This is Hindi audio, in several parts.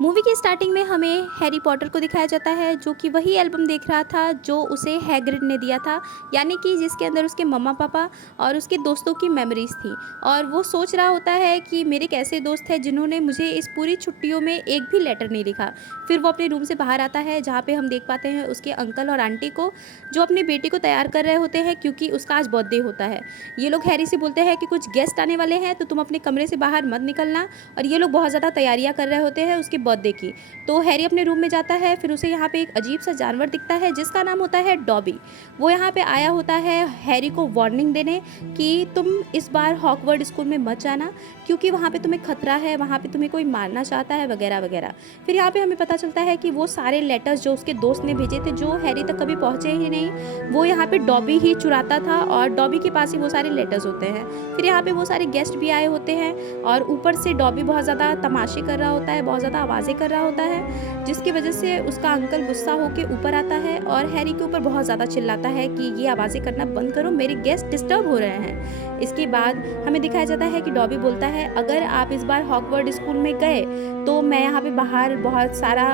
मूवी की स्टार्टिंग में हमें हैरी पॉटर को दिखाया जाता है जो कि वही एल्बम देख रहा था जो उसे हैग्रिड ने दिया था, यानी कि जिसके अंदर उसके मम्मा पापा और उसके दोस्तों की मेमोरीज थी। और वो सोच रहा होता है कि मेरे कैसे दोस्त हैं जिन्होंने मुझे इस पूरी छुट्टियों में एक भी लेटर नहीं लिखा। फिर वो अपने रूम से बाहर आता है जहाँ पे हम देख पाते हैं उसके अंकल और आंटी को, जो अपने बेटे को तैयार कर रहे होते हैं क्योंकि उसका आज बर्थडे होता है। ये लोग हैरी से बोलते हैं कि कुछ गेस्ट आने वाले हैं तो तुम अपने कमरे से बाहर मत निकलना, और ये लोग बहुत ज़्यादा तैयारियां कर रहे होते हैं उसके बर्थडे की। तो हैरी अपने रूम में जाता है, फिर उसे यहाँ पे एक अजीब सा जानवर दिखता है जिसका नाम होता है डॉबी। वो यहाँ पे आया होता है हैरी को वार्निंग देने कि तुम इस बार हॉगवर्ड स्कूल में मत जाना क्योंकि वहाँ पे तुम्हें खतरा है, वहाँ पे तुम्हें कोई मारना चाहता है वगैरह वगैरह। फिर यहाँ पे हमें पता चलता है कि वो सारे लेटर्स जो उसके दोस्त ने भेजे थे जो हैरी तक कभी पहुँचे ही नहीं, वो यहाँ पे डॉबी ही चुराता था और डॉबी के पास ही वो सारे लेटर्स होते हैं। फिर यहाँ पे वो सारे गेस्ट भी आए होते हैं और ऊपर से डॉबी बहुत ज़्यादा तमाशे कर रहा होता है, बहुत ज़्यादा आवाज़ें कर रहा होता है, जिसकी वजह से उसका अंकल गुस्सा होकर ऊपर आता है और हैरी के ऊपर बहुत ज़्यादा चिल्लाता है कि ये आवाज़ें करना बंद करो, मेरे गेस्ट डिस्टर्ब हो रहे हैं। इसके बाद हमें दिखाया जाता है कि डॉबी बोलता है अगर आप इस बार हॉगवर्ड स्कूल में गए तो मैं यहाँ पे बाहर बहुत सारा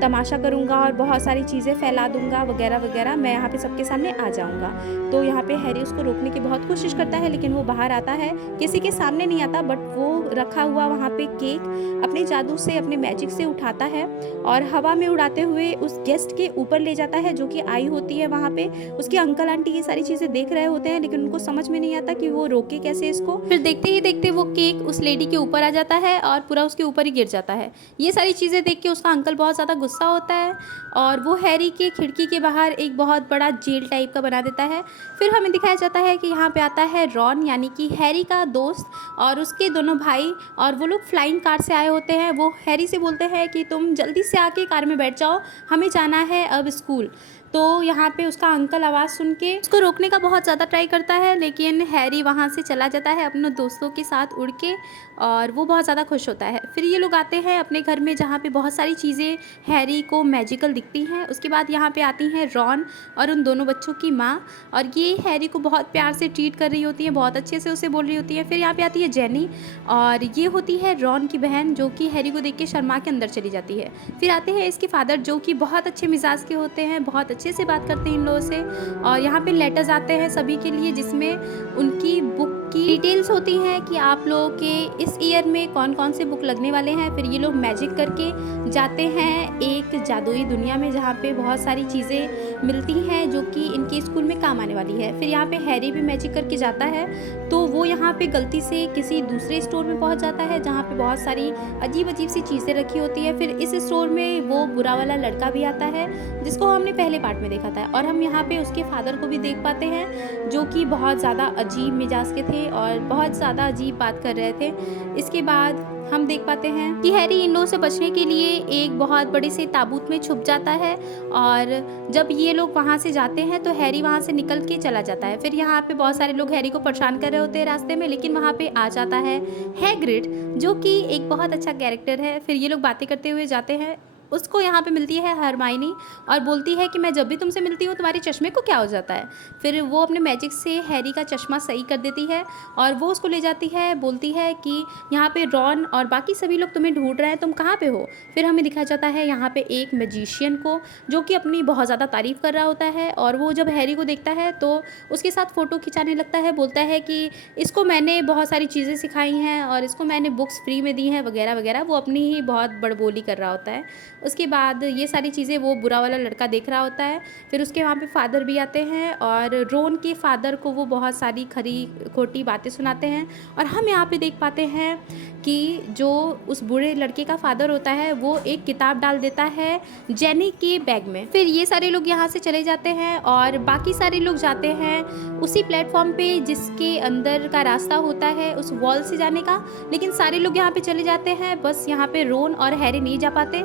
तमाशा करूँगा और बहुत सारी चीज़ें फैला दूंगा वगैरह वगैरह, मैं यहाँ पे सबके सामने आ जाऊँगा। तो यहाँ पे हैरी उसको रोकने की बहुत कोशिश करता है लेकिन वो बाहर आता है, किसी के सामने नहीं आता, बट वो रखा हुआ वहाँ पे केक अपने जादू से, अपने मैजिक से उठाता है और हवा में उड़ाते हुए उस गेस्ट के ऊपर ले जाता है जो कि आई होती है वहाँ पे। उसके अंकल आंटी ये सारी चीज़ें देख रहे होते हैं लेकिन उनको समझ में नहीं आता कि वो रोके कैसे इसको। फिर देखते ही देखते वो केक उस लेडी के ऊपर आ जाता है और पूरा उसके ऊपर ही गिर जाता है। ये सारी चीज़ें देख के उसका अंकल बहुत ज़्यादा गुस्सा होता है और वो हैरी के खिड़की के बाहर एक बहुत बड़ा जेल टाइप का बना देता है। फिर हमें दिखाया जाता है कि यहाँ पे आता है रॉन, यानी कि हैरी का दोस्त, और उसके दोनों भाई, और वो लोग फ्लाइंग कार से आए होते हैं। वो हैरी से बोलते हैं कि तुम जल्दी से आके कार में बैठ जाओ, हमें जाना है अब स्कूल। तो यहाँ पे उसका अंकल आवाज़ सुन के उसको रोकने का बहुत ज़्यादा ट्राई करता है लेकिन हैरी वहाँ से चला जाता है अपने दोस्तों के साथ उड़ के, और वो बहुत ज़्यादा खुश होता है। फिर ये लोग आते हैं अपने घर में जहाँ पे बहुत सारी चीज़ें हैरी को मैजिकल दिखती हैं। उसके बाद यहाँ पे आती हैं रॉन और उन दोनों बच्चों की माँ, और ये हैरी को बहुत प्यार से ट्रीट कर रही होती हैं, बहुत अच्छे से उसे बोल रही होती है। फिर यहाँ पे आती है जेनी और ये होती है रॉन की बहन जो कि हैरी को देख के शर्मा के अंदर चली जाती है। फिर आते हैं इसके फादर जो कि बहुत अच्छे मिजाज के होते हैं, बहुत अच्छे से बात करते हैं इन लोगों से, और यहाँ पे लेटर्स आते हैं सभी के लिए जिसमें उनकी बुक की डिटेल्स होती हैं कि आप लोगों के इस ईयर में कौन कौन से बुक लगने वाले हैं। फिर ये लोग मैजिक करके जाते हैं एक जादुई दुनिया में जहाँ पे बहुत सारी चीज़ें मिलती हैं जो कि इनके स्कूल में काम आने वाली है। फिर यहाँ पे हैरी भी मैजिक करके जाता है तो वो यहाँ पे गलती से किसी दूसरे स्टोर में पहुँच जाता है जहाँ पे बहुत सारी अजीब अजीब सी चीज़ें रखी होती है। फिर इस स्टोर में वो बुरा वाला लड़का भी आता है जिसको हमने पहले पार्ट में देखा था, और हम यहाँ पे उसके फादर को भी देख पाते हैं जो कि बहुत ज़्यादा अजीब मिजाज के थे और बहुत ज़्यादा अजीब बात कर रहे थे। इसके बाद हम देख पाते हैं कि हैरी इन लोगों से बचने के लिए एक बहुत बड़े से ताबूत में छुप जाता है, और जब ये लोग वहाँ से जाते हैं तो हैरी वहाँ से निकल के चला जाता है। फिर यहाँ पे बहुत सारे लोग हैरी को परेशान कर रहे होते हैं रास्ते में, लेकिन वहाँ पे आ जाता है हैग्रिड जो कि एक बहुत अच्छा कैरेक्टर है। फिर ये लोग बातें करते हुए जाते हैं, उसको यहाँ पे मिलती है हरमाइनी और बोलती है कि मैं जब भी तुमसे मिलती हूँ तुम्हारे चश्मे को क्या हो जाता है। फिर वो अपने मैजिक से हैरी का चश्मा सही कर देती है और वो उसको ले जाती है, बोलती है कि यहाँ पे रॉन और बाकी सभी लोग तुम्हें ढूंढ रहे हैं, तुम कहाँ पे हो। फिर हमें दिखाया जाता है यहाँ पे एक मैजिशियन को जो कि अपनी बहुत ज़्यादा तारीफ़ कर रहा होता है, और वो जब हैरी को देखता है तो उसके साथ फ़ोटो खिंचाने लगता है, बोलता है कि इसको मैंने बहुत सारी चीज़ें सिखाई हैं और इसको मैंने बुक्स फ्री में दी हैं वगैरह वगैरह। वो अपनी ही बहुत बड़बोली कर रहा होता है। उसके बाद ये सारी चीज़ें वो बुरा वाला लड़का देख रहा होता है। फिर उसके वहाँ पे फादर भी आते हैं और रोन के फादर को वो बहुत सारी खरी खोटी बातें सुनाते हैं, और हम यहाँ पे देख पाते हैं कि जो उस बुरे लड़के का फादर होता है वो एक किताब डाल देता है जेनी के बैग में। फिर ये सारे लोग यहाँ से चले जाते हैं और बाकी सारे लोग जाते हैं उसी प्लेटफॉर्म पे जिसके अंदर का रास्ता होता है उस वॉल से जाने का, लेकिन सारे लोग यहाँ पे चले जाते हैं, बस यहाँ पे रोन और हैरी नहीं जा पाते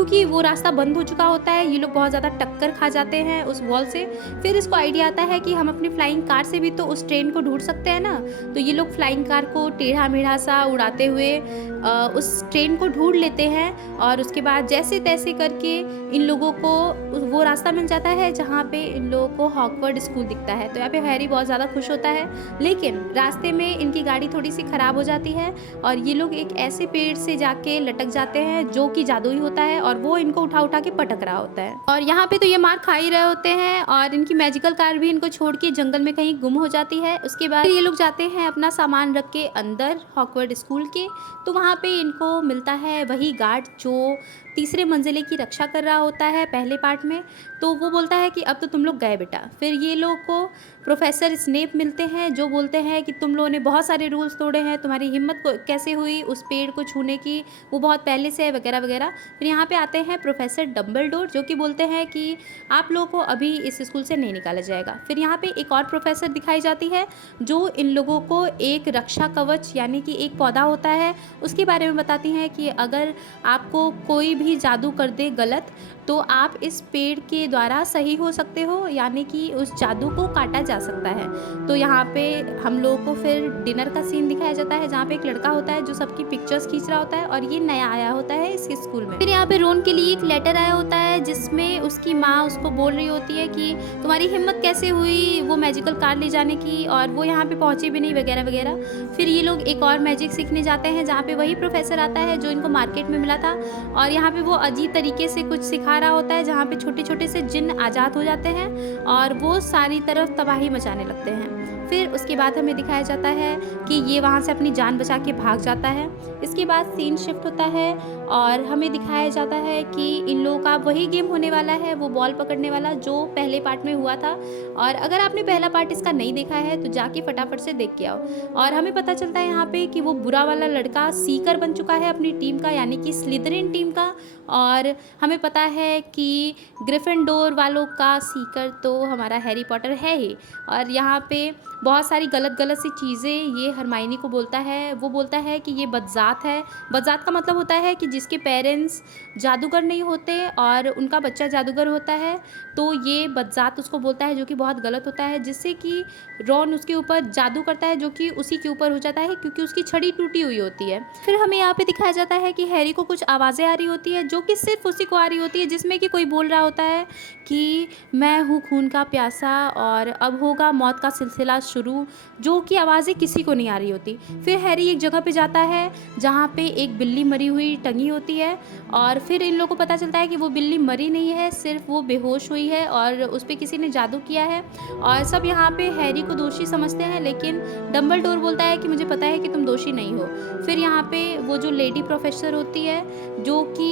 क्योंकि वो रास्ता बंद हो चुका होता है, ये लोग बहुत ज़्यादा टक्कर खा जाते हैं उस वॉल से। फिर इसको आइडिया आता है कि हम अपनी फ्लाइंग कार से भी तो उस ट्रेन को ढूँढ सकते हैं ना। तो ये लोग फ्लाइंग कार को टेढ़ा-मेढ़ा सा उड़ाते हुए उस ट्रेन को ढूँढ लेते हैं और उसके बाद जैसे-तैसे करके इन लोगों को वो रास्ता मिल जाता है जहाँ पे इन लोगों को हॉगवर्ड स्कूल दिखता है। तो यहाँ पे हैरी बहुत ज़्यादा खुश होता है, लेकिन रास्ते में इनकी गाड़ी थोड़ी-सी खराब हो जाती है और ये लोग एक ऐसे पेड़ से जाके लटक जाते हैं जो कि जादुई होता है और वो इनको उठा-उठा के पटक रहा होता है। और यहाँ पे तो ये मार खा ही रहे होते हैं और इनकी मैजिकल कार भी इनको छोड़ के जंगल में कहीं गुम हो जाती है। उसके बाद ये लोग जाते हैं अपना सामान रख के अंदर हॉगवर्ड स्कूल के, तो वहाँ पे इनको मिलता है वही गार्ड जो तीसरे मंजिले की रक्षा कर रहा होता है पहले पार्ट में। तो वो बोलता है कि अब तो तुम लोग गए बेटा। फिर ये लोग को प्रोफेसर स्नेप मिलते हैं जो बोलते हैं कि तुम लोगों ने बहुत सारे रूल्स तोड़े हैं, तुम्हारी हिम्मत को कैसे हुई उस पेड़ को छूने की, वो बहुत पहले से है वगैरह वगैरह। फिर यहाँ पे आते हैं प्रोफेसर डम्बलडोर जो कि बोलते हैं कि आप लोगों को अभी इस स्कूल से नहीं निकाला जाएगा। फिर यहाँ पे एक और प्रोफेसर दिखाई जाती है जो इन लोगों को एक रक्षा कवच यानी कि एक पौधा होता है उसके बारे में बताती हैं कि अगर आपको कोई भी जादू कर दे गलत तो आप इस पेड़ के द्वारा सही हो सकते हो, यानी कि उस जादू को काटा जा सकता है। तो यहाँ पे हम लोगों को फिर डिनर का सीन दिखाया जाता है जहाँ पे एक लड़का होता है जो सबकी पिक्चर्स खींच रहा होता है और ये नया आया होता है इस स्कूल में। फिर यहाँ पे रोन के लिए एक लेटर आया होता है जिसमें उसकी माँ उसको बोल रही होती है कि तुम्हारी हिम्मत कैसे हुई वो मैजिकल कार ले जाने की, और वो यहाँ पे पहुँचे भी नहीं वगैरह वगैरह। फिर ये लोग एक और मैजिक सीखने जाते हैं जहाँ पे वही प्रोफेसर आता है जो इनको मार्केट में मिला था और यहाँ पे वो अजीब तरीके से कुछ सिखा रहा होता है जहाँ पे छोटे छोटे से जिन्न आज़ाद हो जाते हैं और वो सारी तरफ तबाही मचाने लगते हैं। फिर उसके बाद हमें दिखाया जाता है कि ये वहाँ से अपनी जान बचा के भाग जाता है। इसके बाद सीन शिफ्ट होता है और हमें दिखाया जाता है कि इन लोगों का वही गेम होने वाला है, वो बॉल पकड़ने वाला जो पहले पार्ट में हुआ था। और अगर आपने पहला पार्ट इसका नहीं देखा है तो जाके फटाफट से देख के आओ। और हमें पता चलता है यहाँ पे कि वो बुरा वाला लड़का सीकर बन चुका है अपनी टीम का, यानी कि स्लिदरिन टीम का। और हमें पता है कि ग्रिफिंडोर वालों का सीकर तो हमारा हैरी पॉटर है ही। और यहाँ पे बहुत सारी गलत गलत सी चीज़ें ये हरमाइनी को बोलता है। वो बोलता है कि ये बदजात है। बदजात का मतलब होता है कि जिसके पेरेंट्स जादूगर नहीं होते और उनका बच्चा जादूगर होता है, तो ये बदजात उसको बोलता है जो कि बहुत गलत होता है, जिससे कि रॉन उसके ऊपर जादू करता है जो कि उसी के ऊपर हो जाता है क्योंकि उसकी छड़ी टूटी हुई होती है। फिर हमें यहाँ पे दिखाया जाता है कि हैरी को कुछ आवाज़ें आ रही होती है जो कि सिर्फ उसी को आ रही होती है, जिसमें कि कोई बोल रहा होता है कि मैं हूँ खून का प्यासा और अब होगा मौत का सिलसिला शुरू, जो कि आवाज़ें किसी को नहीं आ रही होती। फिर हैरी एक जगह पे जाता है जहाँ पे एक बिल्ली मरी हुई टंगी होती है और फिर इन लोगों को पता चलता है कि वो बिल्ली मरी नहीं है, सिर्फ वो बेहोश हुई है और उस पर किसी ने जादू किया है। और सब यहाँ पे हैरी को दोषी समझते हैं, लेकिन डम्बलडोर बोलता है कि मुझे पता है कि तुम दोषी नहीं हो। फिर यहाँ पे वो जो लेडी प्रोफेसर होती है जो कि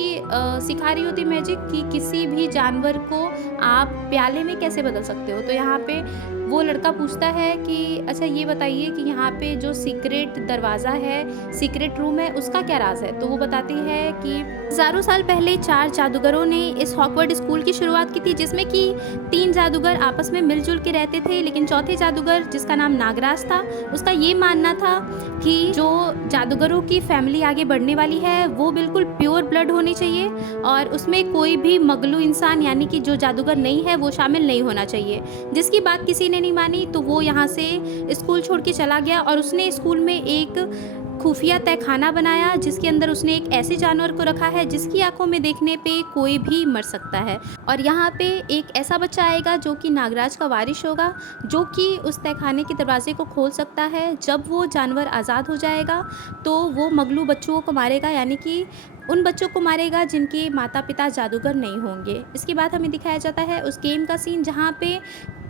सिखा रही होती मैजिक कि किसी भी जानवर को आप प्याले में कैसे बदल सकते हो। तो यहाँ पे वो लड़का पूछता है कि अच्छा ये बताइए कि यहाँ पे जो सीक्रेट दरवाज़ा है, सीक्रेट रूम है, उसका क्या राज है। तो वो बताती है कि हज़ारों साल पहले 4 जादूगरों ने इस हॉगवर्ड स्कूल की शुरुआत की थी, जिसमें कि 3 जादूगर आपस में मिलजुल के रहते थे, लेकिन चौथे जादूगर जिसका नाम नागराज था, उसका ये मानना था कि जो जादूगरों की फैमिली आगे बढ़ने वाली है वो बिल्कुल प्योर ब्लड होनी चाहिए और उसमें कोई भी मगलू इंसान यानी कि जो जादूगर नहीं है वो शामिल नहीं होना चाहिए। जिसकी बात किसी ने नहीं मानी तो वो यहाँ से स्कूल छोड़ के चला गया और उसने स्कूल में एक खुफिया तहखाना बनाया जिसके अंदर उसने एक ऐसे जानवर को रखा है जिसकी आंखों में देखने पे कोई भी मर सकता है। और यहाँ पे एक ऐसा बच्चा आएगा जो कि नागराज का वारिश होगा, जो कि उस तहखाने के दरवाजे को खोल सकता है। जब वो जानवर आज़ाद हो जाएगा तो वो मगलू बच्चों को मारेगा, यानी कि उन बच्चों को मारेगा जिनके माता पिता जादूगर नहीं होंगे। इसके बाद हमें दिखाया जाता है उस गेम का सीन जहाँ पे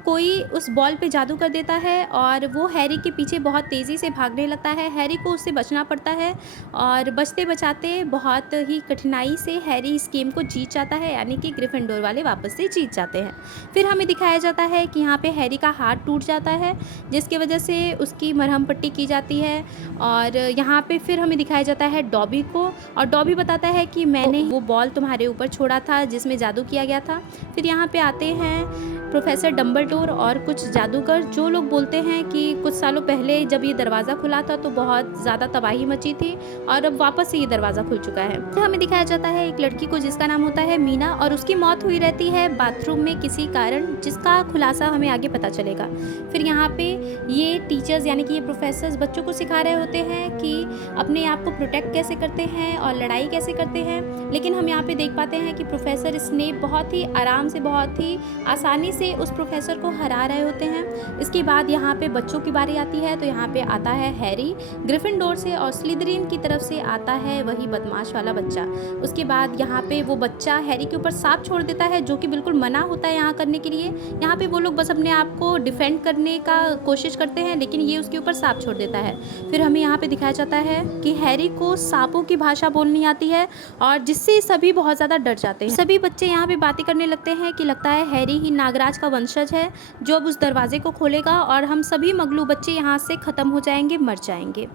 कोई उस बॉल पे जादू कर देता है और वो हैरी के पीछे बहुत तेज़ी से भागने लगता है। हैरी को उससे बचना पड़ता है और बचते बचाते बहुत ही कठिनाई से हैरी इस गेम को जीत जाता है, यानी कि ग्रिफिंडोर वाले वापस से जीत जाते हैं। फिर हमें दिखाया जाता है कि यहाँ पे हैरी का हाथ टूट जाता है जिसकी वजह से उसकी मरहम पट्टी की जाती है। और यहाँ पे फिर हमें दिखाया जाता है डॉबी को, और डॉबी बताता है कि मैंने वो बॉल तुम्हारे ऊपर छोड़ा था जिसमें जादू किया गया था। फिर यहाँ पे आते हैं प्रोफेसर डम्बलडोर और कुछ जादूगर, जो लोग बोलते हैं कि कुछ सालों पहले जब ये दरवाज़ा खुला था तो बहुत ज़्यादा तबाही मची थी और अब वापस से ये दरवाज़ा खुल चुका है। तो हमें दिखाया जाता है एक लड़की को जिसका नाम होता है मीना, और उसकी मौत हुई रहती है बाथरूम में किसी कारण, जिसका खुलासा हमें आगे पता चलेगा। फिर यहाँ पे ये टीचर्स यानी कि ये प्रोफेसर्स बच्चों को सिखा रहे होते हैं कि अपने आप को प्रोटेक्ट कैसे करते हैं और लड़ाई कैसे करते हैं, लेकिन हम यहाँ पे देख पाते हैं कि प्रोफेसर स्नेप बहुत ही आराम से, बहुत ही आसानी से उस प्रोफेसर को हरा रहे होते हैं। इसके बाद यहाँ पे बच्चों की बारी आती है, तो यहाँ पे आता है हैरी ग्रिफिंडोर से, और स्लिदरिन की तरफ से आता है वही बदमाश वाला बच्चा। उसके बाद यहाँ पे वो बच्चा हैरी के ऊपर सांप छोड़ देता है, जो कि बिल्कुल मना होता है यहाँ करने के लिए। यहाँ पे वो लोग बस अपने आप को डिफेंड करने का कोशिश करते हैं, लेकिन ये उसके ऊपर सांप छोड़ देता है। फिर हमें यहाँ पे दिखाया जाता है कि हैरी को सांपों की भाषा बोलनी आती है, और जिससे सभी बहुत ज़्यादा डर जाते हैं। सभी बच्चे यहाँ पे बातें करने लगते हैं कि लगता है हैरी ही नागराज का वंशज है, जो अब उस दरवाजे को खोलेगा और हम सभी मगलू बच्चे यहाँ से ख़त्म हो जाएंगे, मर जाएंगे।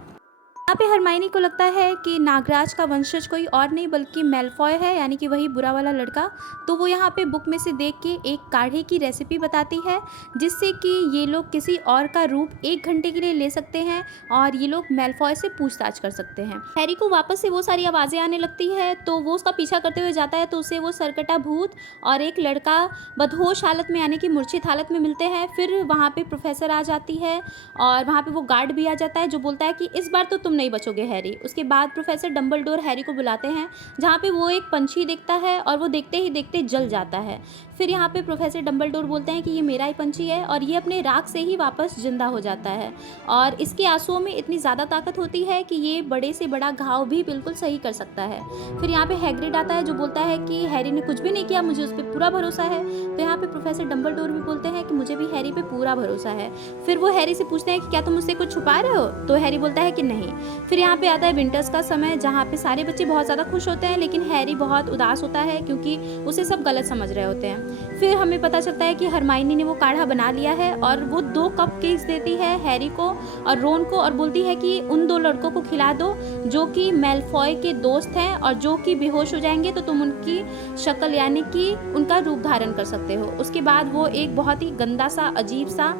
यहाँ पे हरमाइनी को लगता है कि नागराज का वंशज कोई और नहीं बल्कि मेलफॉय है, यानी कि वही बुरा वाला लड़का। तो वो यहाँ पे बुक में से देख के एक काढ़े की रेसिपी बताती है, जिससे कि ये लोग किसी और का रूप 1 घंटे के लिए ले सकते हैं और ये लोग मेलफॉय से पूछताछ कर सकते हैं। हैरी को वापस से वो सारी आवाज़ें आने लगती है, तो वो उसका पीछा करते हुए जाता है, तो उसे वो सरकटा भूत और एक लड़का बदहोश हालत में यानी कि मूर्छित हालत में मिलते हैं। फिर वहाँ पे प्रोफेसर आ जाती है और वहाँ पे वो गार्ड भी आ जाता है, जो बोलता है कि इस बार तो तुम नहीं बचोगे हैरी। उसके बाद प्रोफेसर डम्बलडोर हैरी को बुलाते हैं, जहाँ पे वो एक पंछी देखता है और वो देखते ही देखते जल जाता है। फिर यहाँ पे प्रोफेसर डम्बलडोर बोलते हैं कि ये मेरा ही पंछी है, और ये अपने राख से ही वापस जिंदा हो जाता है, और इसके आंसुओं में इतनी ज़्यादा ताकत होती है कि ये बड़े से बड़ा घाव भी बिल्कुल सही कर सकता है। फिर यहाँ पे हैग्रिड आता है, जो बोलता है कि हैरी ने कुछ भी नहीं किया, मुझे उस पर पूरा भरोसा है। तो यहाँ पे प्रोफेसर डम्बलडोर भी बोलते हैं कि मुझे भी हैरी पे पूरा भरोसा है। फिर वो हैरी से पूछते हैं कि क्या तुम मुझसे कुछ छुपा रहे हो, तो हैरी बोलता है कि नहीं। फिर यहाँ पे आता है विंटर्स का समय, जहाँ पे सारे बच्चे बहुत ज़्यादा खुश होते हैं, लेकिन हैरी बहुत उदास होता है क्योंकि उसे सब गलत समझ रहे होते हैं। फिर हमें पता चलता है कि हरमाइनी ने वो काढ़ा बना लिया है, और वो 2 कप केक्स देती है हैरी को और रोन को, और बोलती है कि उन 2 लड़कों को खिला दो जो कि मेलफॉय के दोस्त हैं, और जो कि बेहोश हो जाएंगे तो तुम उनकी शक्ल यानी कि उनका रूप धारण कर सकते हो। उसके बाद वो एक बहुत ही गंदा सा अजीब सा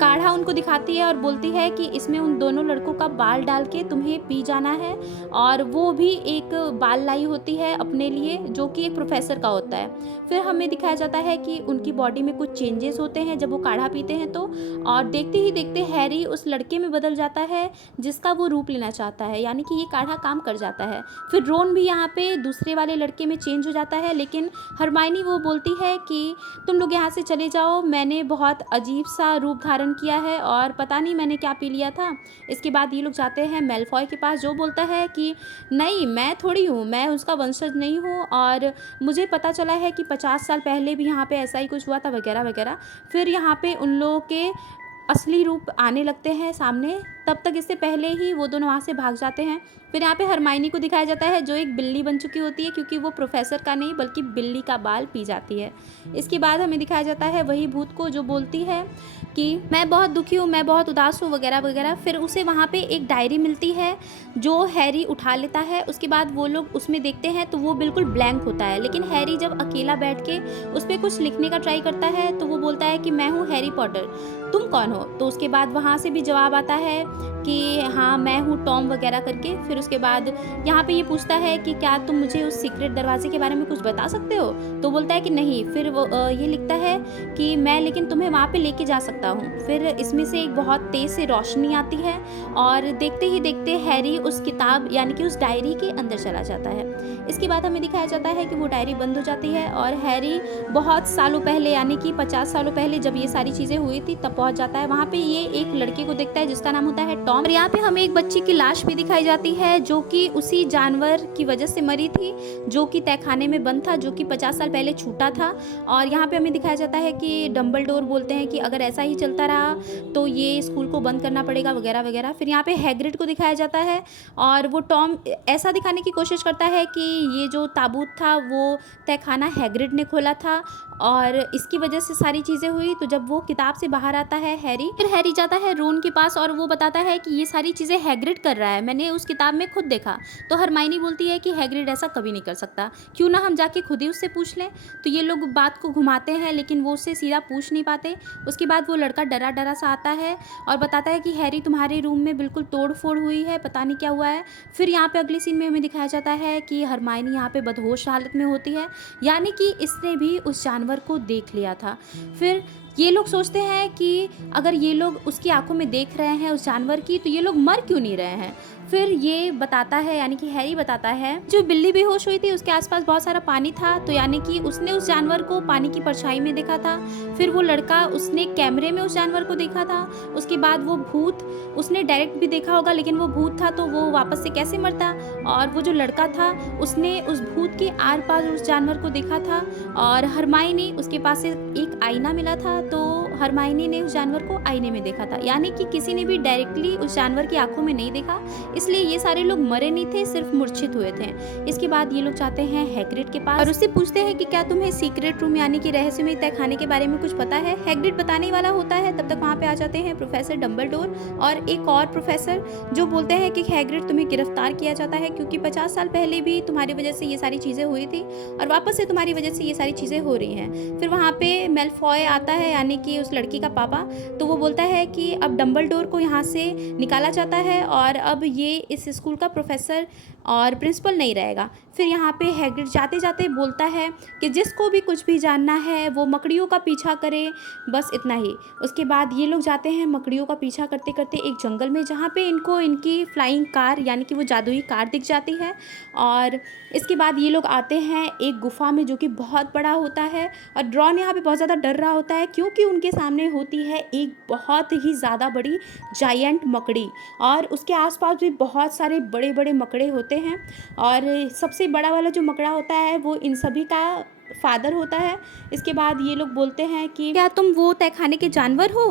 काढ़ा उनको दिखाती है और बोलती है कि इसमें उन दोनों लड़कों का बाल डाल के तुम्हें पी जाना है, और वो भी एक बाल लाई होती है अपने लिए, जो कि एक प्रोफेसर का होता है। फिर हमें दिखाया जाता है कि उनकी बॉडी में कुछ चेंजेस होते हैं जब वो काढ़ा पीते हैं तो, और देखते ही देखते हैरी उस लड़के में बदल जाता है जिसका वो रूप लेना चाहता है, यानी कि ये काढ़ा काम कर जाता है। फिर रोन भी यहाँ पे दूसरे वाले लड़के में चेंज हो जाता है, लेकिन हरमाइनी वो बोलती है कि तुम लोग यहाँ से चले जाओ, मैंने बहुत अजीब सा रूप धारण किया है और पता नहीं मैंने क्या पी लिया था। इसके बाद ये लोग जाते हैं मेलफॉय के पास, जो बोलता है कि नहीं, मैं थोड़ी हूँ, मैं उसका वंशज नहीं हूँ, और मुझे पता चला है कि 50 साल पहले भी यहाँ पे ऐसा ही कुछ हुआ था वगैरह वगैरह। फिर यहाँ पे उन लोगों के असली रूप आने लगते हैं सामने, तब तक इससे पहले ही वो दोनों वहाँ से भाग जाते हैं। फिर यहाँ पे हरमाइनी को दिखाया जाता है, जो एक बिल्ली बन चुकी होती है, क्योंकि वो प्रोफेसर का नहीं बल्कि बिल्ली का बाल पी जाती है। इसके बाद हमें दिखाया जाता है वही भूत को, जो बोलती है कि मैं बहुत दुखी हूँ, मैं बहुत उदास हूँ वगैरह वगैरह। फिर उसे वहाँ पे एक डायरी मिलती है जो हैरी उठा लेता है। उसके बाद वो लोग उसमें देखते हैं तो वो बिल्कुल ब्लैंक होता है, लेकिन हैरी जब अकेला बैठ के उस पर कुछ लिखने का ट्राई करता है तो वो बोलता है कि मैं हूँ हैरी पॉटर, तुम कौन हो। तो उसके बाद वहाँ से भी जवाब आता है कि हाँ मैं हूँ टॉम वगैरह करके। फिर उसके बाद यहाँ पे ये पूछता है कि क्या तुम मुझे उस सीक्रेट दरवाजे के बारे में कुछ बता सकते हो, तो बोलता है कि नहीं। फिर वो ये लिखता है कि मैं लेकिन तुम्हें वहाँ पे लेके जा सकता हूँ। फिर इसमें से एक बहुत तेज़ से रोशनी आती है और देखते ही देखते हैरी उस किताब यानी कि उस डायरी के अंदर चला जाता है। इसके बाद हमें दिखाया जाता है कि वो डायरी बंद हो जाती है और हैरी बहुत सालों पहले यानी कि 50 सालों पहले जब ये सारी चीज़ें हुई थी तब पहुँच जाता है। वहाँ पे ये एक लड़के को देखता है जिसका नाम होता है टॉम। और यहाँ पे हमें एक बच्ची की लाश भी दिखाई जाती है जो कि उसी जानवर की वजह से मरी थी जो कि तहखाने में बंद था, जो कि 50 साल पहले छूटा था। और यहाँ पे हमें दिखाया जाता है कि डम्बलडोर बोलते हैं कि अगर ऐसा ही चलता रहा तो ये स्कूल को बंद करना पड़ेगा वगैरह वगैरह। फिर यहाँ पे हैग्रिड को दिखाया जाता है और वो टॉम ऐसा दिखाने की कोशिश करता है कि ये जो ताबूत था वो तहखाना हैग्रिड ने खोला था और इसकी वजह से सारी चीज़ें हुई। तो जब वो किताब से बाहर आता है हैरी, फिर हैरी जाता है रोन के पास और वो बताता है कि ये सारी चीज़ें हैग्रिड कर रहा है, मैंने उस किताब में खुद देखा। तो हरमाइनी बोलती है कि हैग्रिड ऐसा कभी नहीं कर सकता, क्यों ना हम जाके खुद ही उससे पूछ लें। तो ये लोग बात को घुमाते हैं लेकिन वो उससे सीधा पूछ नहीं पाते। उसके बाद वो लड़का डरा डरा सा आता है और बताता है कि हैरी तुम्हारे रूम में बिल्कुल तोड़ फोड़ हुई है, पता नहीं क्या हुआ है। फिर यहाँ पे अगले सीन में हमें दिखाया जाता है कि हरमाइनी यहाँ पे बदहोश हालत में होती है, यानी कि इसने भी उस जानवर को देख लिया था। फिर ये लोग सोचते हैं कि अगर ये लोग उसकी आंखों में देख रहे हैं उस जानवर की, तो ये लोग मर क्यों नहीं रहे हैं। फिर ये बताता है, यानी कि हैरी बताता है, जो बिल्ली बेहोश हुई थी उसके आसपास बहुत सारा पानी था, तो यानी कि उसने उस जानवर को पानी की परछाई में देखा था। फिर वो लड़का, उसने कैमरे में उस जानवर को देखा था। उसके बाद वो भूत, उसने डायरेक्ट भी देखा होगा लेकिन वो भूत था तो वो वापस से कैसे मरता। और वो जो लड़का था उसने उस भूत के आर पार उस जानवर को देखा था। और हरमाइनी, उसके पास से एक आईना मिला था, तो हरमाइनी ने उस जानवर को आईने में देखा था, यानी कि किसी ने भी डायरेक्टली उस जानवर की आंखों में नहीं देखा। इसलिए ये सारे लोग मरे नहीं थे, सिर्फ मूर्छित हुए थे। इसके बाद ये लोग जाते हैं हैग्रिड के पास और उससे पूछते हैं कि क्या तुम्हें सीक्रेट रूम यानी कि रहस्यमय तहखाने के बारे में कुछ पता है। हैग्रिड बताने वाला होता है, तब तक वहाँ पे आ जाते हैं प्रोफेसर डम्बलडोर और एक और प्रोफेसर, जो बोलते हैं कि हैग्रिड तुम्हें गिरफ्तार किया जाता है क्योंकि 50 साल पहले भी तुम्हारी वजह से ये सारी चीज़ें हुई थी और वापस से तुम्हारी वजह से ये सारी चीज़ें हो रही हैं। फिर वहाँ पे मेलफॉय आता है, यानी कि उस लड़की का पापा। तो वो बोलता है कि अब डम्बलडोर को यहाँ से निकाला जाता है और अब ये इस स्कूल का प्रोफेसर और प्रिंसिपल नहीं रहेगा। फिर यहाँ पे हैग्रिड जाते जाते बोलता है कि जिसको भी कुछ भी जानना है वो मकड़ियों का पीछा करे, बस इतना ही। उसके बाद ये लोग जाते हैं मकड़ियों का पीछा करते करते एक जंगल में, जहाँ पे इनको इनकी फ्लाइंग कार यानी कि वो जादुई कार दिख जाती है। और इसके बाद ये लोग आते हैं एक गुफा में जो कि बहुत बड़ा होता है और ड्रॉन यहाँ पे बहुत ज़्यादा डर रहा होता है क्योंकि उनके सामने होती है एक बहुत ही ज़्यादा बड़ी जायंट मकड़ी और उसके आसपास भी बहुत सारे बड़े बड़े मकड़े होते हैं। और सबसे बड़ा वाला जो मकड़ा होता है वो इन सभी का फादर होता है। इसके बाद ये लोग बोलते हैं कि क्या तुम वो तहखाने के जानवर हो।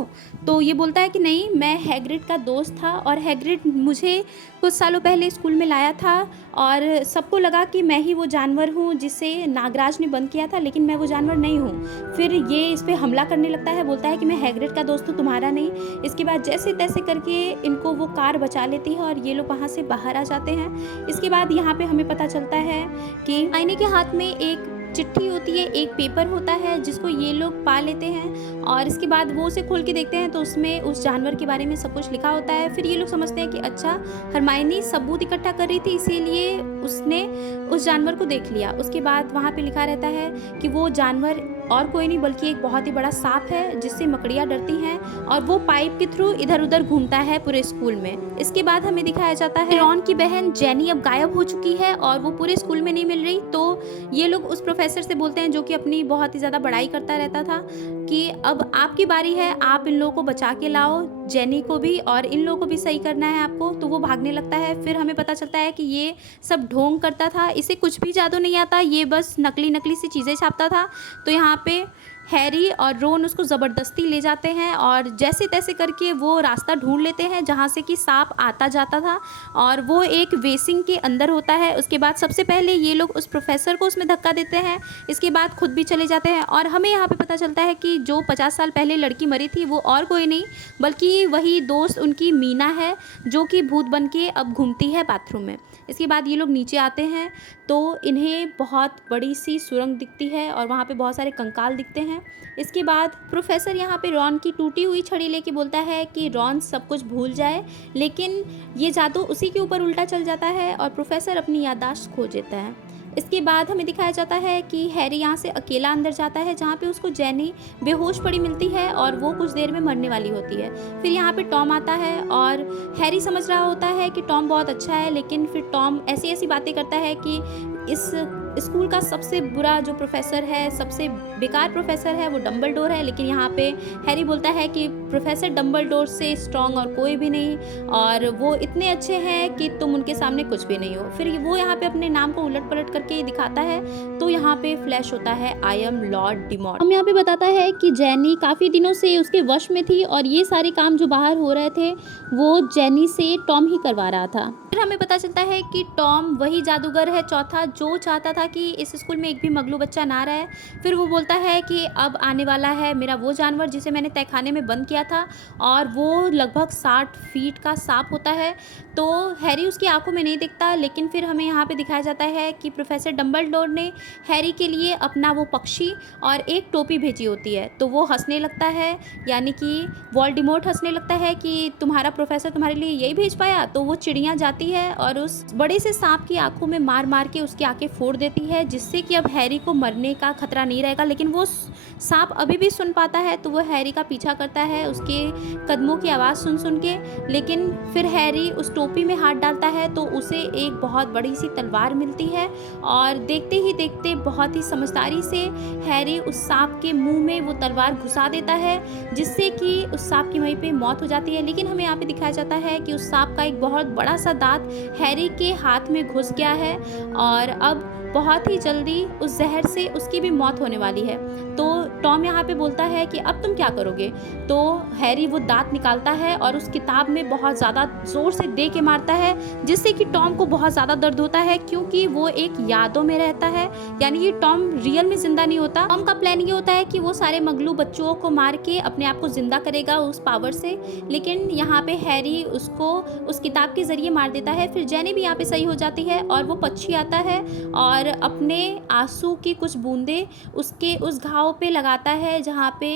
तो ये बोलता है कि नहीं, मैं हैग्रिड का दोस्त था और हैग्रिड मुझे कुछ सालों पहले स्कूल में लाया था और सबको लगा कि मैं ही वो जानवर हूँ जिसे नागराज ने बंद किया था, लेकिन मैं वो जानवर नहीं हूँ। फिर ये इस पर हमला करने लगता है, बोलता है कि मैं हैग्रिड का दोस्त हूँ, तुम्हारा नहीं। इसके बाद जैसे तैसे करके इनको वो कार बचा लेती है और ये लोग वहाँ से बाहर आ जाते हैं। इसके बाद यहाँ पे हमें पता चलता है कि आईने के हाथ में एक चिट्ठी होती है, एक पेपर होता है जिसको ये लोग पा लेते हैं और इसके बाद वो उसे खोल के देखते हैं तो उसमें उस जानवर के बारे में सब कुछ लिखा होता है। फिर ये लोग समझते हैं कि अच्छा, हरमाइनी सबूत इकट्ठा कर रही थी इसीलिए उसने उस जानवर को देख लिया। उसके बाद वहाँ पे लिखा रहता है कि वो जानवर और कोई नहीं बल्कि एक बहुत ही बड़ा सांप है जिससे मकड़ियाँ डरती हैं और वो पाइप के थ्रू इधर उधर घूमता है पूरे स्कूल में। इसके बाद हमें दिखाया जाता है रॉन की बहन जेनी अब गायब हो चुकी है और वो पूरे स्कूल में नहीं मिल रही। तो ये लोग उस प्रोफेसर से बोलते हैं, जो कि अपनी बहुत ही ज़्यादा बड़ाई करता रहता था, कि अब आपकी बारी है, आप इन लोगों को बचा के लाओ, जेनी को भी और इन लोगों को भी सही करना है आपको। तो वो भागने लगता है। फिर हमें पता चलता है कि ये सब ढोंग करता था, इसे कुछ भी जादू नहीं आता, ये बस नकली नकली सी चीज़ें छापता था। तो यहाँ पे हैरी और रोन उसको ज़बरदस्ती ले जाते हैं और जैसे तैसे करके वो रास्ता ढूंढ लेते हैं जहाँ से कि सांप आता जाता था और वो एक बेसिन के अंदर होता है। उसके बाद सबसे पहले ये लोग उस प्रोफेसर को उसमें धक्का देते हैं, इसके बाद खुद भी चले जाते हैं और हमें यहाँ पे पता चलता है कि जो 50 साल पहले लड़की मरी थी वो और कोई नहीं बल्कि वही दोस्त उनकी मीना है, जो कि भूत बन के अब घूमती है बाथरूम में। इसके बाद ये लोग नीचे आते हैं तो इन्हें बहुत बड़ी सी सुरंग दिखती है और वहाँ पे बहुत सारे कंकाल दिखते हैं। इसके बाद प्रोफेसर यहाँ पे रॉन की टूटी हुई छड़ी लेके बोलता है कि रॉन सब कुछ भूल जाए, लेकिन ये जादू उसी के ऊपर उल्टा चल जाता है और प्रोफेसर अपनी याददाश्त खो देता है। इसके बाद हमें दिखाया जाता है कि हैरी यहाँ से अकेला अंदर जाता है जहाँ पे उसको जेनी बेहोश पड़ी मिलती है और वो कुछ देर में मरने वाली होती है। फिर यहाँ पे टॉम आता है और हैरी समझ रहा होता है कि टॉम बहुत अच्छा है, लेकिन फिर टॉम ऐसी ऐसी बातें करता है कि इस स्कूल का सबसे बुरा जो प्रोफेसर है, सबसे बेकार प्रोफेसर है वो डम्बलडोर है। लेकिन यहाँ पे हैरी बोलता है कि प्रोफेसर डम्बलडोर से स्ट्रॉन्ग और कोई भी नहीं, और वो इतने अच्छे हैं कि तुम उनके सामने कुछ भी नहीं हो। फिर वो यहाँ पे अपने नाम को उलट पलट करके दिखाता है, तो यहाँ पे फ्लैश होता है आई एम लॉर्ड डिमॉर्ट। हम यहाँ पे बताता है कि जेनी काफ़ी दिनों से उसके वश में थी और ये सारे काम जो बाहर हो रहे थे वो जेनी से टॉम ही करवा रहा था। फिर हमें पता चलता है कि टॉम वही जादूगर है चौथा, जो चाहता था कि इस स्कूल में एक भी मगलू बच्चा ना रहे। फिर वो बोलता है कि अब आने वाला है मेरा वो जानवर जिसे मैंने तहखाने में बंद किया था, और वो लगभग 60 फीट का सांप होता है। तो हैरी उसकी आंखों में नहीं दिखता, लेकिन फिर हमें यहाँ पे दिखाया जाता है कि प्रोफेसर डम्बलडोर ने हैरी के लिए अपना वो पक्षी और एक टोपी भेजी होती है। तो वो हंसने लगता है, यानी कि वोल्डेमॉर्ट हंसने लगता है कि तुम्हारा प्रोफेसर तुम्हारे लिए यही भेज पाया। तो वो चिड़िया जाती है और उस बड़े से सांप की आंखों में मार मार के उसकी आंखें फोड़ देती है, जिससे कि अब हैरी को मरने का खतरा नहीं रहेगा। लेकिन वो सांप अभी भी सुन पाता है, तो वो हैरी का पीछा करता है उसके कदमों की आवाज़ सुन सुन के। लेकिन फिर हैरी उस टोपी में हाथ डालता है तो उसे एक बहुत बड़ी सी तलवार मिलती है, और देखते ही देखते बहुत ही समझदारी से हैरी उस सांप के मुंह में वो तलवार घुसा देता है, जिससे कि उस सांप की वहीं पे मौत हो जाती है। लेकिन हमें यहाँ पे दिखाया जाता है कि उस सांप का एक बहुत बड़ा सा दांत हैरी के हाथ में घुस गया है, और अब बहुत ही जल्दी उस जहर से उसकी भी मौत होने वाली है। तो टॉम यहाँ पे बोलता है कि अब तुम क्या करोगे। तो हैरी वो दांत निकालता है और उस किताब में बहुत ज़्यादा ज़ोर से दे के मारता है, जिससे कि टॉम को बहुत ज़्यादा दर्द होता है, क्योंकि वो एक यादों में रहता है, यानी कि टॉम रियल में ज़िंदा नहीं होता। टॉम का प्लान ये होता है कि वो सारे मगलू बच्चों को मार के अपने आप को ज़िंदा करेगा उस पावर से, लेकिन यहाँ पे हैरी उसको उस किताब के ज़रिए मार देता है। फिर जेनी भी यहाँ पे सही हो जाती है, और वो पक्षी आता है और अपने आंसू की कुछ बूंदे उसके उस घाव पे लगाता है जहाँ पे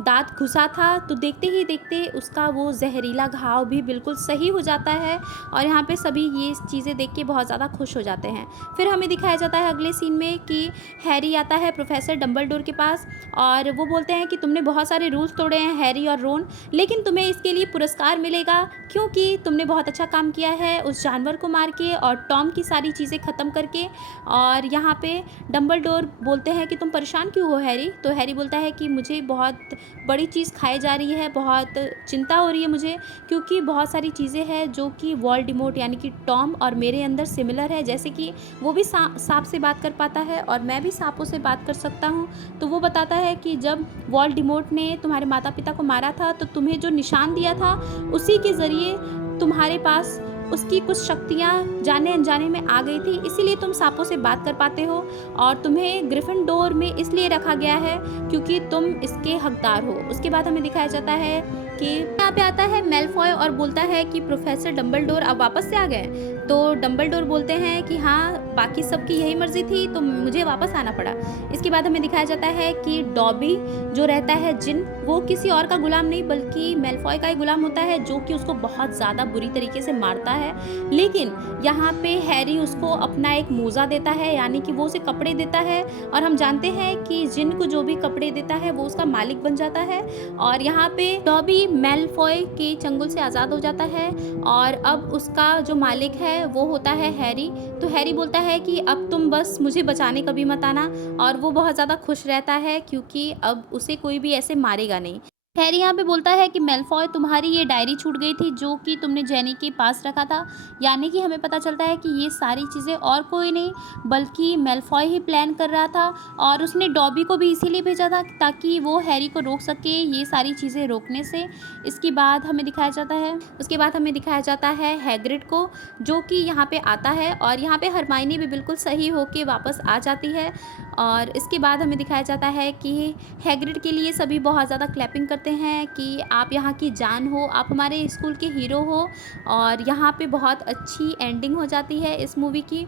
दांत घुसा था। तो देखते ही देखते उसका वो जहरीला घाव भी बिल्कुल सही हो जाता है, और यहाँ पे सभी ये चीज़ें देख के बहुत ज़्यादा खुश हो जाते हैं। फिर हमें दिखाया जाता है अगले सीन में कि हैरी आता है प्रोफेसर डम्बलडोर के पास, और वो बोलते हैं कि तुमने बहुत सारे रूल्स तोड़े हैं हैरी और रोन, लेकिन तुम्हें इसके लिए पुरस्कार मिलेगा, क्योंकि तुमने बहुत अच्छा काम किया है उस जानवर को मार के और टॉम की सारी चीज़ें ख़त्म करके। और यहाँ पे डम्बलडोर बोलते हैं कि तुम परेशान क्यों हो हैरी। तो हैरी बोलता है कि मुझे बहुत बड़ी चीज़ खाई जा रही है, बहुत चिंता हो रही है मुझे, क्योंकि बहुत सारी चीज़ें हैं जो कि वोल्डेमॉर्ट यानी कि टॉम और मेरे अंदर सिमिलर है, जैसे कि वो भी सांप से बात कर पाता है और मैं भी सांपों से बात कर सकता हूँ। तो वो बताता है कि जब वोल्डेमॉर्ट ने तुम्हारे माता पिता को मारा था तो तुम्हें जो निशान दिया था उसी के ज़रिए तुम्हारे पास उसकी कुछ शक्तियाँ जाने अनजाने में आ गई थी, इसीलिए तुम सांपों से बात कर पाते हो, और तुम्हें ग्रिफिंडोर में इसलिए रखा गया है क्योंकि तुम इसके हकदार हो। उसके बाद हमें दिखाया जाता है कि यहाँ पे आता है मेलफॉय और बोलता है कि प्रोफेसर डम्बलडोर अब वापस से आ गए। तो डम्बलडोर बोलते हैं कि हाँ, बाकी सबकी यही मर्जी थी तो मुझे वापस आना पड़ा। इसके बाद हमें दिखाया जाता है कि डॉबी जो रहता है जिन, वो किसी और का गुलाम नहीं बल्कि मेलफॉय का ही गुलाम होता है, जो कि उसको बहुत ज़्यादा बुरी तरीके से मारता है। लेकिन यहाँ पे हैरी उसको अपना एक मोज़ा देता है, यानी कि वो उसे कपड़े देता है, और हम जानते हैं कि जिन को जो भी कपड़े देता है वो उसका मालिक बन जाता है। और यहाँ पे डॉबी मेलफॉय के चंगुल से आज़ाद हो जाता है, और अब उसका जो मालिक है वो होता है हैरी। तो हैरी बोलता है कि अब तुम बस मुझे बचाने कभी मत आना, और वो बहुत ज़्यादा खुश रहता है क्योंकि अब उसे कोई भी ऐसे मारेगा नहीं। हैरी यहाँ पे बोलता है कि मेलफॉय तुम्हारी ये डायरी छूट गई थी जो कि तुमने जेनी के पास रखा था, यानी कि हमें पता चलता है कि ये सारी चीज़ें और कोई नहीं बल्कि मेलफॉय ही प्लान कर रहा था, और उसने डॉबी को भी इसीलिए भेजा था ताकि वो हैरी को रोक सके ये सारी चीज़ें रोकने से। उसके बाद हमें दिखाया जाता है हैग्रिड को, जो कि यहाँ पे आता है, और यहाँ पे हरमाइनी भी बिल्कुल सही होके वापस आ जाती है। और इसके बाद हमें दिखाया जाता है कि हैग्रिड के लिए सभी बहुत ज़्यादा क्लैपिंग करते हैं कि आप यहाँ की जान हो, आप हमारे स्कूल के हीरो हो, और यहाँ पे बहुत अच्छी एंडिंग हो जाती है इस मूवी की।